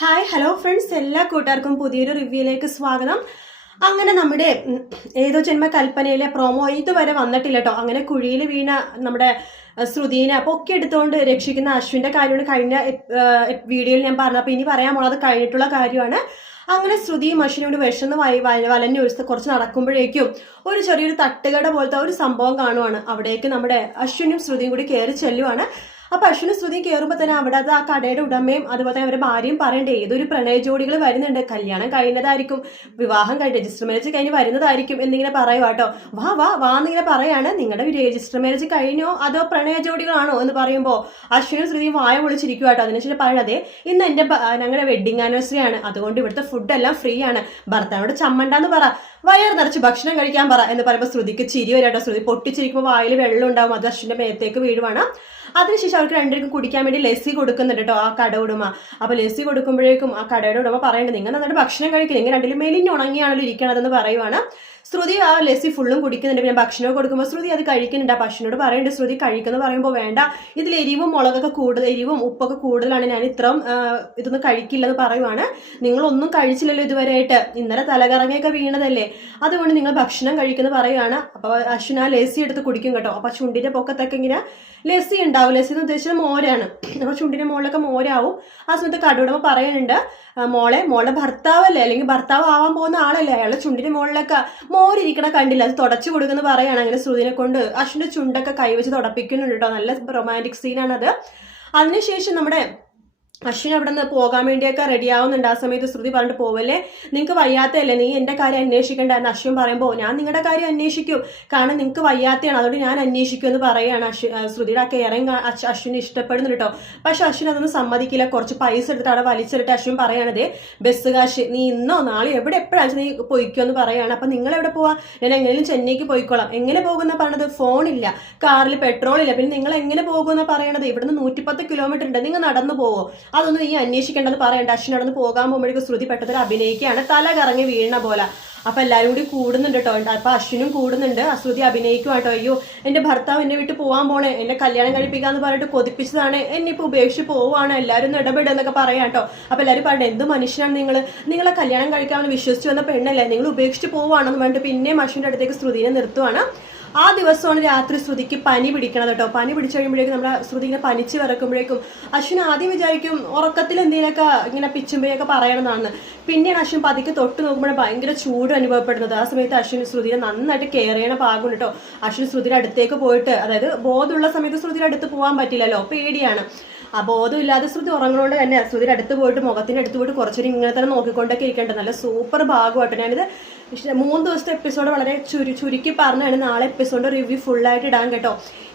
Hi hello friends, എല്ലാ കൂട്ടുകാർക്കും പുതിയൊരു റിവ്യൂയിലേക്ക് സ്വാഗതം. അങ്ങനെ നമ്മുടെ ഏതോ ജന്മ കൽപ്പനയിലെ പ്രോമോ ഇതുവരെ വന്നിട്ടില്ല കേട്ടോ. അങ്ങനെ കുഴിയിൽ വീണ നമ്മുടെ ശ്രുതിനെ പൊക്കി എടുത്തുകൊണ്ട് രക്ഷിക്കുന്ന അശ്വിന്റെ കാര്യമാണ് കഴിഞ്ഞ വീഡിയോയിൽ ഞാൻ പറഞ്ഞത്. അപ്പൊ ഇനി പറയാൻ പോണത് കഴിഞ്ഞിട്ടുള്ള കാര്യമാണ്. അങ്ങനെ ശ്രുതിയും അശ്വിനോട് വിഷന്ന് വലഞ്ഞൊഴിച്ച് കുറച്ച് നടക്കുമ്പോഴേക്കും ഒരു ചെറിയൊരു തട്ടുകട പോലത്തെ ഒരു സംഭവം കാണുവാണ്. അവിടേക്ക് നമ്മുടെ അശ്വിനും ശ്രുതിയും കൂടി കയറി ചെല്ലുവാണ്. അപ്പൊ അശ്വിനും ശ്രുതിയും കയറുമ്പോൾ തന്നെ അവിടെ ആ കടയുടെ ഉടമയും അതുപോലെ തന്നെ അവരുടെ ഭാര്യയും പറയണ്ടേ ഏതൊരു പ്രണയ ജോഡികൾ വരുന്നുണ്ട്, കല്യാണം കഴിഞ്ഞതായിരിക്കും, വിവാഹം കഴിഞ്ഞ് രജിസ്റ്റർ മാരേജ് കഴിഞ്ഞ് വരുന്നതായിരിക്കും എന്നിങ്ങനെ പറയുക കേട്ടോ. വാ വാ വാ എന്നിങ്ങനെ പറയാണ്. നിങ്ങളുടെ രജിസ്റ്റർ മാരേജ് കഴിഞ്ഞോ അതോ പ്രണയ ജോഡികളാണോ എന്ന് പറയുമ്പോൾ അശ്വിനും ശ്രുതിയും വായ പൊളിച്ചിരിക്കുക കേട്ടോ. അതിനുശേഷം പറയണതേ ഇന്ന് എന്റെ ഞങ്ങളുടെ വെഡിങ് ആനിവേഴ്സറി ആണ്, അതുകൊണ്ട് ഇവിടുത്തെ ഫുഡ് എല്ലാം ഫ്രീ ആണ്, ഭർത്താവിനോട് ചമ്മണ്ടാന്ന് പറ, വയർ നിറച്ച് ഭക്ഷണം കഴിക്കാൻ പറ എന്ന് പറയുമ്പോൾ ശ്രുതിക്ക് ചിരി വരാട്ടോ. ശ്രുതി പൊട്ടിച്ചിരിക്കുമ്പോൾ വായിൽ വെള്ളം ഉണ്ടാവും, അത് അശ്വിന്റെ മേത്തേക്ക് വീഴുവാണ്. അതിനുശേഷം അവർക്ക് രണ്ടുപേർക്കും കുടിക്കാൻ വേണ്ടി ലസ്സി കൊടുക്കുന്നുണ്ട് കേട്ടോ ആ കട ഉടമ. അപ്പൊ ലസ്സി കൊടുക്കുമ്പോഴേക്കും ആ കടയുടെ ഉടമ പറയുന്നത് നിങ്ങൾ നന്നായിട്ട് ഭക്ഷണം കഴിക്കും, നിങ്ങൾ രണ്ടിലും മെലിഞ്ഞ് ഉണങ്ങിയാണല്ലോ ഇരിക്കണതെന്ന് പറയുവാണ്. ശ്രുതി ആ ലസ്സി ഫുള്ളും കുടിക്കുന്നുണ്ട്. പിന്നെ ഭക്ഷണം കൊടുക്കുമ്പോൾ ശ്രുതി അത് കഴിക്കുന്നുണ്ട്. അപ്പൊ അശ്വിനോട് പറയുന്നുണ്ട് ശ്രുതി കഴിക്കുന്ന പറയുമ്പോൾ വേണ്ട, ഇതിൽ എരിവും മുളകൊക്കെ കൂടുതൽ, എരിവും ഉപ്പൊക്കെ കൂടുതലാണ്, ഞാൻ ഇത്രയും ഇതൊന്നും കഴിക്കില്ലെന്ന് പറയുവാണ്. നിങ്ങളൊന്നും കഴിച്ചില്ലല്ലോ ഇതുവരെയായിട്ട്, ഇന്നലെ തലകറങ്ങിയൊക്കെ വീണതല്ലേ, അതുകൊണ്ട് നിങ്ങൾ ഭക്ഷണം കഴിക്കുന്ന പറയുകയാണ്. അപ്പൊ അശ്വിൻ ആ ലസ്സി എടുത്ത് കുടിക്കും കേട്ടോ. അപ്പൊ ചുണ്ടിന്റെ പൊക്കത്തൊക്കെ ഇങ്ങനെ ലസ്സി ഉണ്ടാവും. ലസ്സി എന്ന് ഉദ്ദേശിച്ചത് മോരാണ്. അപ്പൊ ചുണ്ടിന്റെ മുകളിലൊക്കെ മോരാവും. ആ സമയത്ത് കടയുടമ പറയുന്നുണ്ട് മോളുടെ ഭർത്താവല്ലേ, അല്ലെങ്കിൽ ഭർത്താവ് ആവാൻ പോകുന്ന ആളല്ലേ, അയാളുടെ ചുണ്ടിന്റെ മുകളിലൊക്കെ മോരിരിക്കണ കണ്ടില്ല, അത് തുടച്ചു കൊടുക്കുന്ന പറയാണ്. അങ്ങനെ ശ്രുതിനെ കൊണ്ട് അശ്വിന്റെ ചുണ്ടൊക്കെ കൈവച്ച് തുടപ്പിക്കുന്നുണ്ട് കേട്ടോ. നല്ല റൊമാൻറ്റിക് സീനാണത്. അതിനുശേഷം നമ്മുടെ അശ്വിൻ അവിടെ നിന്ന് പോകാൻ വേണ്ടിയൊക്കെ റെഡി ആവുന്നുണ്ട്. ആ സമയത്ത് ശ്രുതി പറഞ്ഞിട്ട് പോവല്ലേ, നിങ്ങൾക്ക് വയ്യാത്തല്ലേ, നീ എന്റെ കാര്യം അന്വേഷിക്കണ്ട എന്ന് അശ്വിൻ പറയുമ്പോൾ ഞാൻ നിങ്ങളുടെ കാര്യം അന്വേഷിക്കും, കാരണം നിങ്ങൾക്ക് വയ്യാത്തയാണ്, അതുകൊണ്ട് ഞാൻ അന്വേഷിക്കും എന്ന് പറയുകയാണ്. ശ്രുതിയുടെ ആ കെയറിങ് അശ്വിന് ഇഷ്ടപ്പെടുന്നു കേട്ടോ. പക്ഷെ അശ്വിൻ അതൊന്നും സമ്മതിക്കില്ല. കുറച്ച് പൈസ എടുത്തിട്ട് അവിടെ വലിച്ചെടുത്ത് അശ്വിൻ പറയണത് ബസ് കാശ് നീ ഇന്നോ നാളെ എവിടെ എപ്പോഴാണ് നീ പോയിക്കോ എന്ന് പറയുകയാണ്. അപ്പൊ നിങ്ങൾ എവിടെ പോവാ, ഞാൻ എങ്ങനെയും ചെന്നൈക്ക് പോയിക്കോളാം. എങ്ങനെ പോകുന്ന പറഞ്ഞത്, ഫോണില്ല, കാറിൽ പെട്രോൾ ഇല്ല, പിന്നെ നിങ്ങൾ എങ്ങനെ പോകുമെന്ന് പറയണത്, ഇവിടുന്ന് 110 കിലോമീറ്റർ ഉണ്ട്, നിങ്ങൾ നടന്നു പോവോ, അതൊന്നും ഈ അന്വേഷിക്കേണ്ടത് പറയണ്ട. അശ്വിൻ നടന്ന് പോകാൻ പോകുമ്പോഴേക്കും ശ്രുതി പെട്ടതിൽ അഭിനയിക്കുകയാണ്, തല കറങ്ങി വീണ പോലെ. അപ്പൊ എല്ലാവരും കൂടി കൂടുന്നുണ്ട് കേട്ടോ. അപ്പൊ അശ്വിനും കൂടുന്നുണ്ട്, ശ്രുതി അഭിനയിക്കും കേട്ടോ. അയ്യോ എന്റെ ഭർത്താവ് എന്നെ വിട്ട് പോകാൻ പോണേ, എന്നെ കല്യാണം കഴിപ്പിക്കാന്ന് പറഞ്ഞിട്ട് കൊതിപ്പിച്ചതാണ്, എന്നെ ഇപ്പൊ ഉപേക്ഷിച്ച് പോവാണ്, എല്ലാവരും ഇടപെടുക എന്നൊക്കെ പറയാം കേട്ടോ. അപ്പൊ എല്ലാവരും പറഞ്ഞത് എന്ത് മനുഷ്യനാണ് നിങ്ങളെ കല്യാണം കഴിക്കാമെന്ന് വിശ്വസിച്ച് വന്ന പെണ്ണല്ലേ, നിങ്ങൾ ഉപേക്ഷിച്ച് പോവാണെന്ന് പറഞ്ഞിട്ട് പിന്നെയും അശ്വിന്റെ അടുത്തേക്ക് ശ്രുതിനെ നിർത്തുവാണ്. ആ ദിവസമാണ് രാത്രി ശ്രുതിക്ക് പനി പിടിക്കണത് കേട്ടോ. പനി പിടിച്ചു കഴിയുമ്പോഴേക്കും നമ്മുടെ ശ്രുതി ഇങ്ങനെ പനിച്ച് വിറക്കുമ്പോഴേക്കും അശ്വിൻ ആദ്യം വിചാരിക്കും ഉറക്കത്തിൽ എന്തെങ്കിലുമൊക്കെ ഇങ്ങനെ പിച്ചുമ്പോഴൊക്കെ പറയണമെന്നാണ്. പിന്നെയാണ് അശ്വിൻ പതിക്ക് തൊട്ട് നോക്കുമ്പോൾ ഭയങ്കര ചൂട് അനുഭവപ്പെടുന്നത്. ആ സമയത്ത് അശ്വിൻ ശ്രുതിയെ നന്നായിട്ട് കെയർ ചെയ്യണ പാകുണ്ട് കേട്ടോ. അശ്വിൻ ശ്രുതിയുടെ അടുത്തേക്ക് പോയിട്ട്, അതായത് ബോധമുള്ള സമയത്ത് ശ്രുതിയുടെ അടുത്ത് പോകാൻ പറ്റില്ലല്ലോ, പേടിയാണ്. ആ ബോധമില്ലാതെ ശ്രുതി ഉറങ്ങുന്നതുകൊണ്ട് തന്നെ ശ്രുതിയുടെ അടുത്ത് പോയിട്ട് മുഖത്തിന്റെ അടുത്ത് പോയിട്ട് കുറച്ചൊരു ഇങ്ങനെ തന്നെ നോക്കിക്കൊണ്ടൊക്കെ ഇരിക്കേണ്ടത്. നല്ല സൂപ്പർ ഭാഗമായിട്ട് ഞാനിത് 3 ദിവസത്തെ എപ്പിസോഡ് വളരെ ചുരുക്കി പറഞ്ഞാണ്. നാളെ എപ്പിസോഡ് റിവ്യൂ ഫുള്ളായിട്ട് ഇടാൻ കേട്ടോ.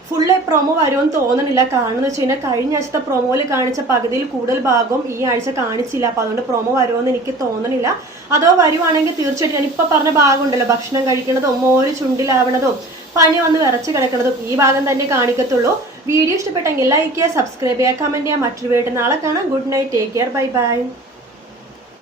ഫുള്ള് പ്രൊമോ വരുമെന്ന് തോന്നണില്ല. കാരണം എന്ന് വെച്ച് കഴിഞ്ഞാൽ കഴിഞ്ഞ ആഴ്ചത്തെ പ്രൊമോയിൽ കാണിച്ച പകുതിയിൽ കൂടുതൽ ഭാഗവും ഈ ആഴ്ച കാണിച്ചില്ല. അപ്പൊ അതുകൊണ്ട് പ്രൊമോ വരുമെന്ന് എനിക്ക് തോന്നണില്ല. അതോ വരുവാണെങ്കിൽ തീർച്ചയായിട്ടും ഞാനിപ്പോൾ പറഞ്ഞ ഭാഗം ഉണ്ടല്ലോ, ഭക്ഷണം കഴിക്കണതും മോര് ചുണ്ടിലാവണതും പനി വന്ന് വിറച്ച് കിടക്കുന്നതും ഈ ഭാഗം തന്നെ കാണിക്കത്തുള്ളൂ. വീഡിയോ ഇഷ്ടപ്പെട്ടെങ്കിൽ ലൈക്ക് ചെയ്യുക, സബ്സ്ക്രൈബ് ചെയ്യുക, കമന്റ് ചെയ്യുക. മറ്റൊരു വീട്ടിൽ നാളെ കാണാം. Good night, take care, bye bye.